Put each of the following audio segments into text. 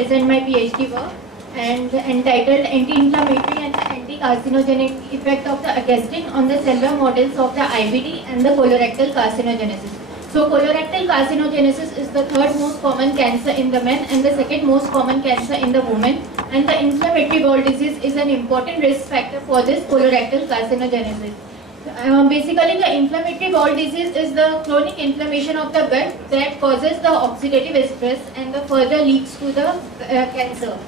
present my PhD work and entitled Anti-inflammatory and Anti-carcinogenic Effect of the Acacetin on the Cellular Models of the IBD and the Colorectal Carcinogenesis. So colorectal carcinogenesis is the third most common cancer in the men and the second most common cancer in the women, and the inflammatory bowel disease is an important risk factor for this colorectal carcinogenesis. Basically, the inflammatory bowel disease is the chronic inflammation of the gut that causes the oxidative stress and the further leads to the cancer.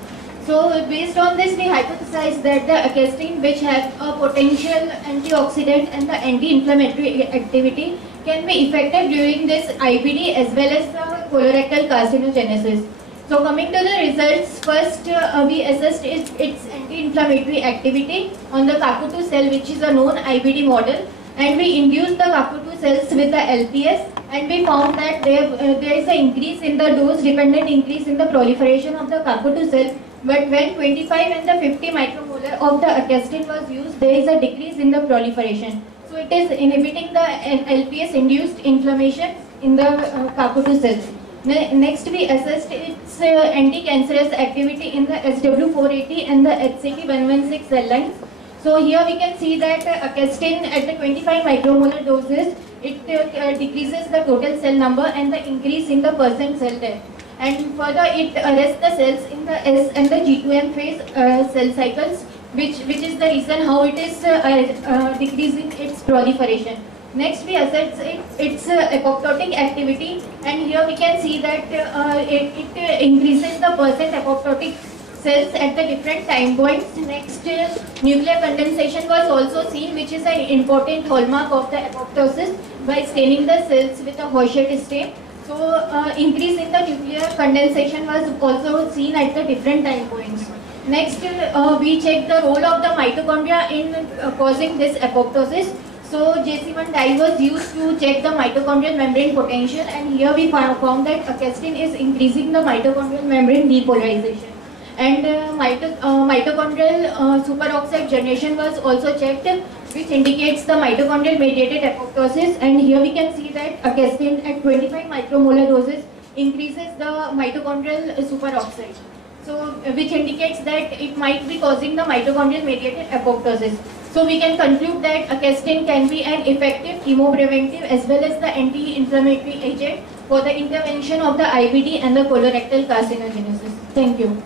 So based on this, we hypothesize that the Acacetin, which has a potential antioxidant and the anti-inflammatory activity, can be effective during this IBD as well as the colorectal carcinogenesis. So coming to the results, first we assessed its anti-inflammatory activity on the Kakutu cell, which is a known IBD model, and we induced the Kakutu cells with the LPS, and we found that there is an increase in the dose-dependent increase in the proliferation of the Kakutu cell. But when 25 and the 50 micromolar of the Acacetin was used, there is a decrease in the proliferation. So it is inhibiting the LPS-induced inflammation in the Kakutu cells. Next, we assessed its anti-cancerous activity in the SW480 and the HCT116 cell lines. So here we can see that Acacetin at the 25 micromolar doses, it decreases the total cell number and the increase in the percent cell death. And further, it arrests the cells in the S and the G2M phase cell cycles, which is the reason how it is decreasing its proliferation. Next, we assess its apoptotic activity, and here we can see that it increases the percent apoptotic cells at the different time points. Next, nuclear condensation was also seen, which is an important hallmark of the apoptosis by staining the cells with a Hauschert stain. So, increase in the nuclear condensation was also seen at the different time points. Next, we checked the role of the mitochondria in causing this apoptosis. So, JC1 dye was used to check the mitochondrial membrane potential, and here we found that Acacetin is increasing the mitochondrial membrane depolarization. And mitochondrial superoxide generation was also checked, which indicates the mitochondrial mediated apoptosis, and here we can see that Acacetin at 25 micromolar doses increases the mitochondrial superoxide, so which indicates that it might be causing the mitochondrial mediated apoptosis. So we can conclude that Acacetin can be an effective chemopreventive as well as the anti-inflammatory agent for the intervention of the IBD and the colorectal carcinogenesis. Thank you.